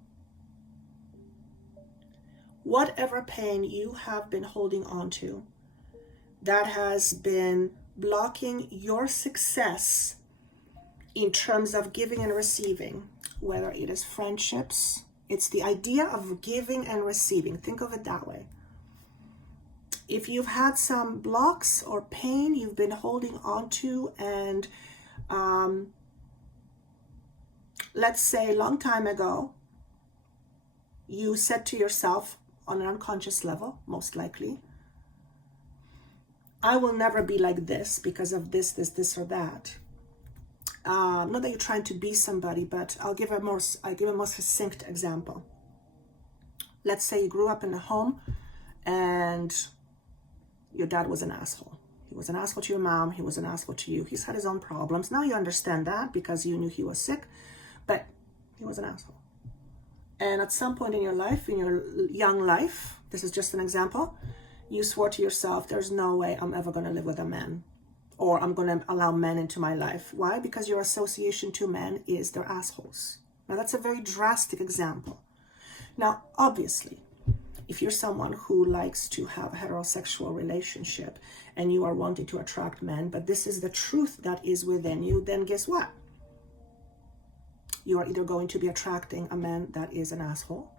Whatever pain you have been holding on to that has been blocking your success in terms of giving and receiving, whether it is friendships, it's the idea of giving and receiving. Think of it that way. If you've had some blocks or pain you've been holding on to, and let's say a long time ago, you said to yourself on an unconscious level, most likely, I will never be like this because of this, or that. Not that you're trying to be somebody, but I'll give a more succinct example. Let's say you grew up in a home and your dad was an asshole. He was an asshole to your mom. He was an asshole to you. He's had his own problems. Now you understand that because you knew he was sick, but he was an asshole. And at some point in your life, in your young life, this is just an example, you swore to yourself, there's no way I'm ever going to live with a man, or I'm going to allow men into my life. Why? Because your association to men is they're assholes. Now that's a very drastic example. Now, obviously, if you're someone who likes to have a heterosexual relationship and you are wanting to attract men, but this is the truth that is within you, then guess what? You are either going to be attracting a man that is an asshole,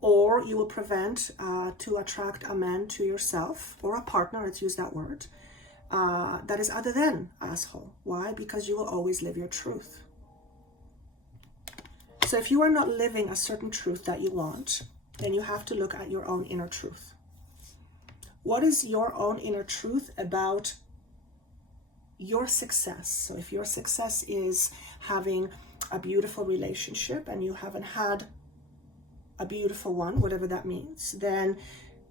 or you will prevent to attract a man to yourself, or a partner, let's use that word, that is other than asshole. Why? Because you will always live your truth. So if you are not living a certain truth that you want, then you have to look at your own inner truth. What is your own inner truth about your success? So if your success is having a beautiful relationship and you haven't had a beautiful one, whatever that means, then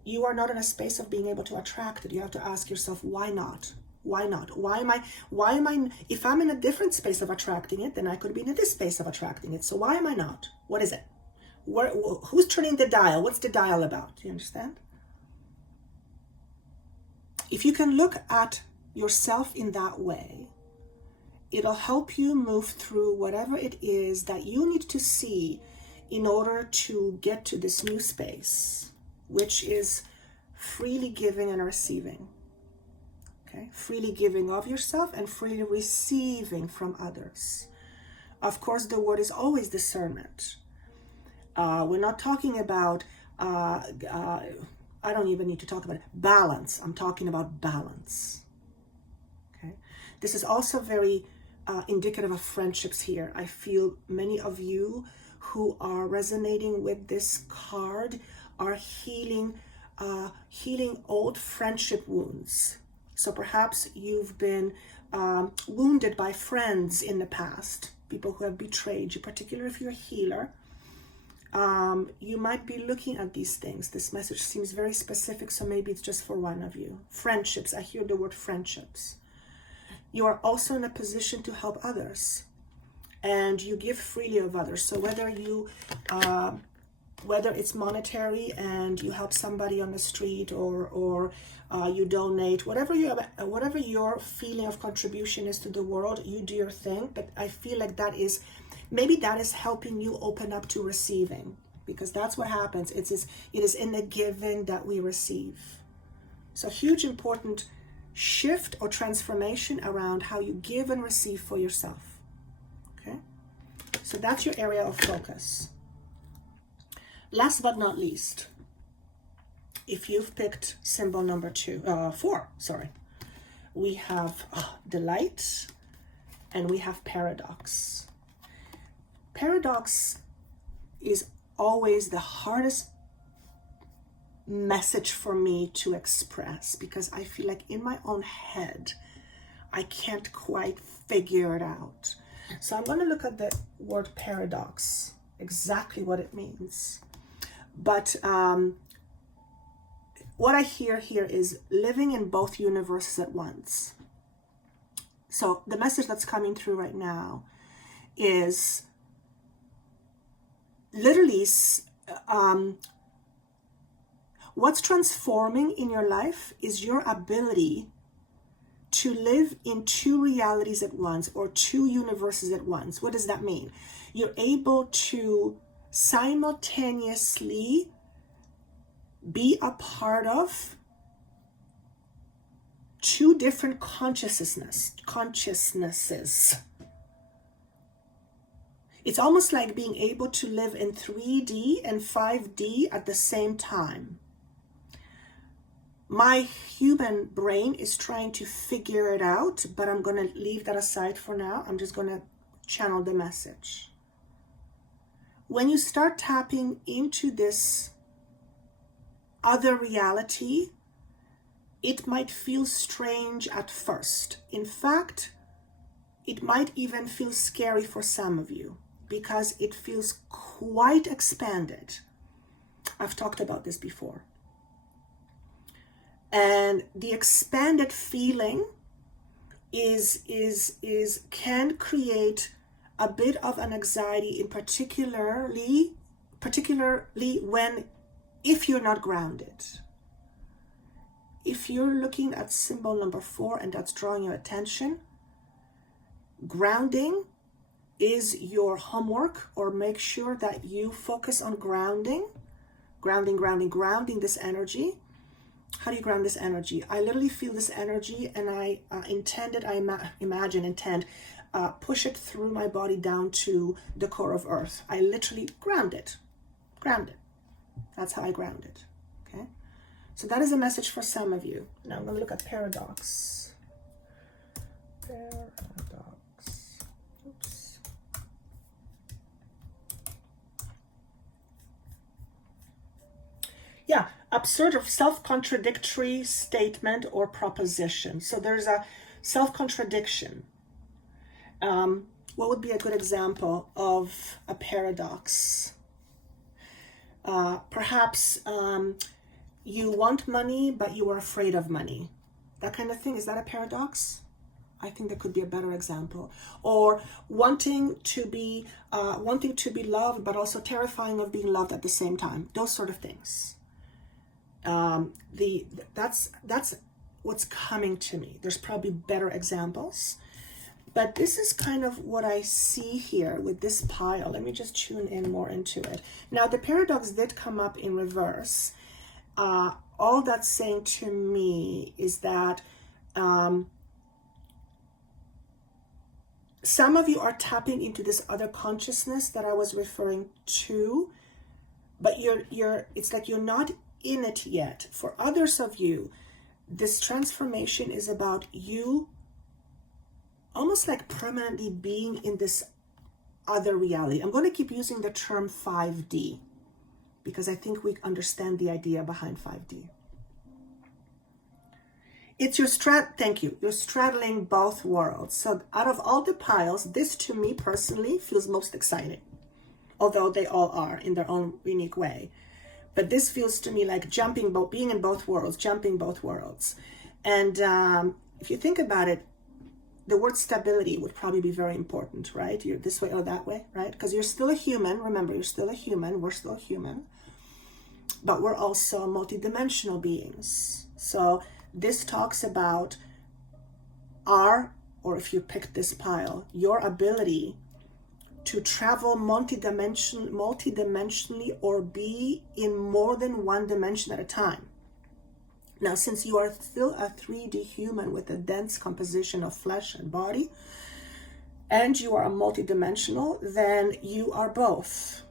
you are not in a space of being able to attract it. You have to ask yourself, why not? Why not? Why am I, if I'm in a different space of attracting it, then I could be in this space of attracting it. So why am I not? What is it? Who's turning the dial? What's the dial about? Do you understand? If you can look at yourself in that way, It'll help you move through whatever it is that you need to see in order to get to this new space, which is freely giving and receiving. Okay? Freely giving of yourself and freely receiving from others. Of course, the word is always discernment. We're not talking about, I don't even need to talk about it, balance. I'm talking about balance. Okay? This is also very indicative of friendships here. I feel many of you who are resonating with this card are healing old friendship wounds. So perhaps you've been wounded by friends in the past, people who have betrayed you, particularly if you're a healer. You might be looking at these things. This message seems very specific, so maybe it's just for one of you. Friendships, I hear the word friendships. You are also in a position to help others, and you give freely of others. So whether it's monetary and you help somebody on the street, or you donate, whatever your feeling of contribution is to the world, you do your thing. But I feel like maybe that is helping you open up to receiving, because that's what happens. It is in the giving that we receive. So huge, important shift or transformation around how you give and receive for yourself. Okay, so that's your area of focus. Last but not least, if you've picked symbol number 4, we have delight and we have paradox. Paradox is always the hardest message for me to express, because I feel like in my own head, I can't quite figure it out. So I'm going to look at the word paradox, exactly what it means. But what I hear here is living in both universes at once. So the message that's coming through right now is literally what's transforming in your life is your ability to live in 2 realities at once, or 2 universes at once. What does that mean? You're able to simultaneously be a part of 2 different consciousnesses. It's almost like being able to live in 3D and 5D at the same time. My human brain is trying to figure it out, but I'm going to leave that aside for now. I'm just going to channel the message. When you start tapping into this other reality, it might feel strange at first. In fact, it might even feel scary for some of you, because it feels quite expanded. I've talked about this before. And the expanded feeling can create a bit of an anxiety, in particularly if you're not grounded. If you're looking at symbol number 4 and that's drawing your attention, grounding is your homework, or make sure that you focus on grounding this energy. How do you ground this energy? I literally feel this energy, and I push it through my body down to the core of earth. I literally ground it. That's how I ground it. Okay, so that is a message for some of you. Now I'm going to look at paradox. Oops. Yeah, absurd or self-contradictory statement or proposition. So there's a self-contradiction. What would be a good example of a paradox? Perhaps you want money, but you are afraid of money. That kind of thing. Is that a paradox? I think that could be a better example. Or wanting to be loved, but also terrifying of being loved at the same time. Those sort of things. That's what's coming to me. There's probably better examples, But this is kind of what I see here with this pile. Let me just tune in more into it. Now, the paradox did come up in reverse. All that's saying to me is that some of you are tapping into this other consciousness that I was referring to, but it's like you're not in it yet. For others of you, this transformation is about you almost like permanently being in this other reality. I'm going to keep using the term 5D because I think we understand the idea behind 5D. It's your thank you. You're straddling both worlds. So out of all the piles, this to me personally feels most exciting, although they all are in their own unique way. But this feels to me like being in both worlds, jumping both worlds. And if you think about it, the word stability would probably be very important, right? You're this way or that way, right? Because you're still a human. Remember, you're still a human. We're still human. But we're also multidimensional beings. So this talks about or if you pick this pile, your ability to travel multidimensionally or be in more than one dimension at a time. Now, since you are still a 3D human with a dense composition of flesh and body, and you are a multidimensional, then you are both.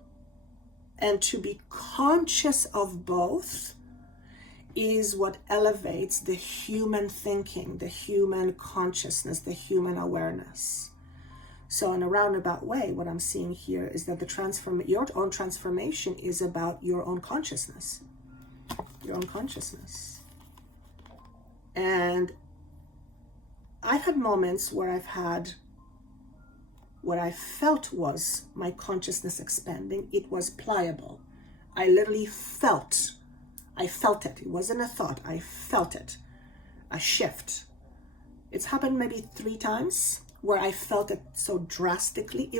And to be conscious of both is what elevates the human thinking, the human consciousness, the human awareness. So in a roundabout way, what I'm seeing here is that your own transformation is about your own consciousness. Your own consciousness. And I've had moments where what I felt was my consciousness expanding. It was pliable. I literally felt it. It wasn't a thought. I felt it. A shift. It's happened maybe 3 times where I felt it so drastically. I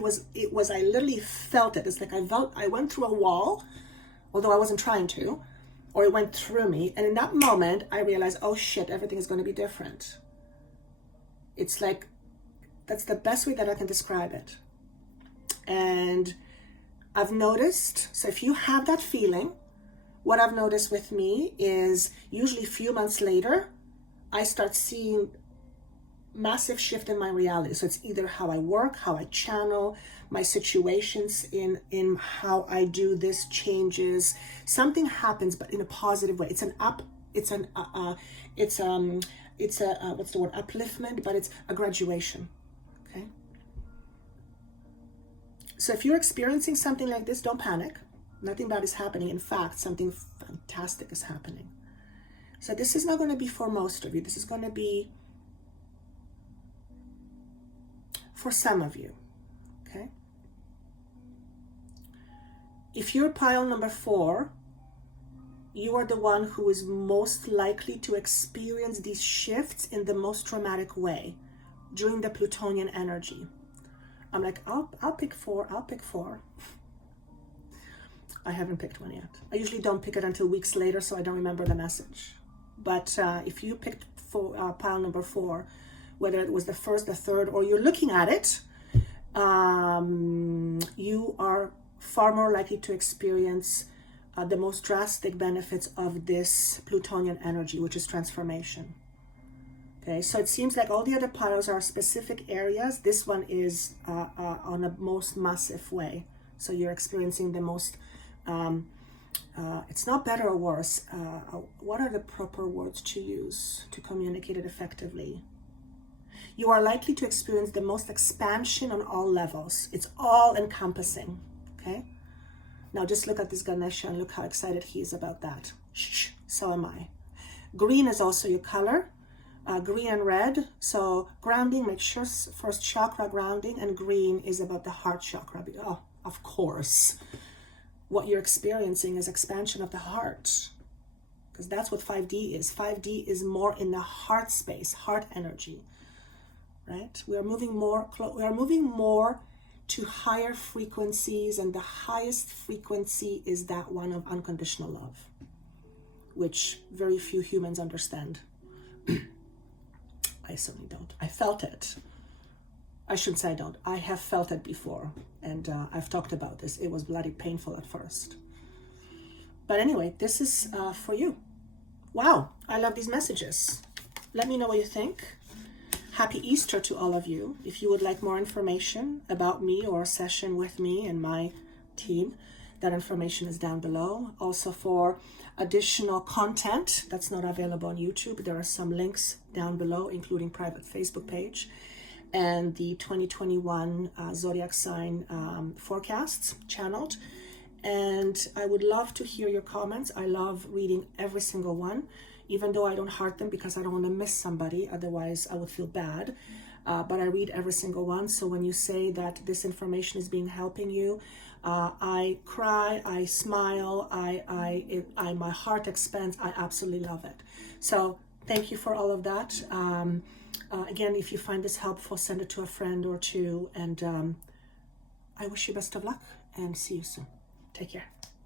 literally felt it. It's like I went through a wall, although I wasn't trying to, or it went through me. And in that moment, I realized, oh shit, everything is going to be different. It's like, that's the best way that I can describe it. And I've noticed, so if you have that feeling, what I've noticed with me is usually a few months later, I start seeing massive shift in my reality. So it's either how I work, how I channel, my situations in how I do this changes. Something happens, but in a positive way. It's upliftment, but it's a graduation. Okay. So if you're experiencing something like this, don't panic. Nothing bad is happening. In fact, something fantastic is happening. So this is not going to be for most of you. This is going to be for some of you. Okay. If you're pile number 4, you are the one who is most likely to experience these shifts in the most dramatic way during the Plutonian energy. I'm like, I'll pick 4. I haven't picked one yet. I usually don't pick it until weeks later, so I don't remember the message. But if you picked pile number 4, whether it was the first, the third, or you're looking at it, you are far more likely to experience the most drastic benefits of this Plutonian energy, which is transformation. Okay, so it seems like all the other piles are specific areas. This one is on a most massive way. So you're experiencing the most, it's not better or worse. What are the proper words to use to communicate it effectively? You are likely to experience the most expansion on all levels. It's all encompassing, okay? Now just look at this Ganesha and look how excited he is about that. Shh, so am I. Green is also your color. Green and red. So grounding, make sure first chakra grounding, and green is about the heart chakra. Oh, of course. What you're experiencing is expansion of the heart, because that's what 5D is. 5D is more in the heart space, heart energy, right? We are moving more to higher frequencies, and the highest frequency is that one of unconditional love, which very few humans understand. I certainly don't. I felt it. I shouldn't say I don't. I have felt it before, and I've talked about this. It was bloody painful at first. But anyway, this is for you. Wow, I love these messages. Let me know what you think. Happy Easter to all of you. If you would like more information about me or a session with me and my team, that information is down below. Also for additional content that's not available on YouTube, there are some links down below, including private Facebook page and the 2021 zodiac sign forecasts channeled. And I would love to hear your comments. I love reading every single one, even though I don't heart them because I don't want to miss somebody. Otherwise, I would feel bad. But I read every single one. So when you say that this information is helping you, I cry, I smile, my heart expands. I absolutely love it. So thank you for all of that. Again, if you find this helpful, send it to a friend or two. And I wish you best of luck and see you soon. Take care.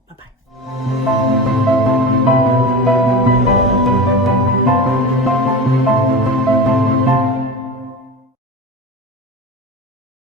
Bye-bye.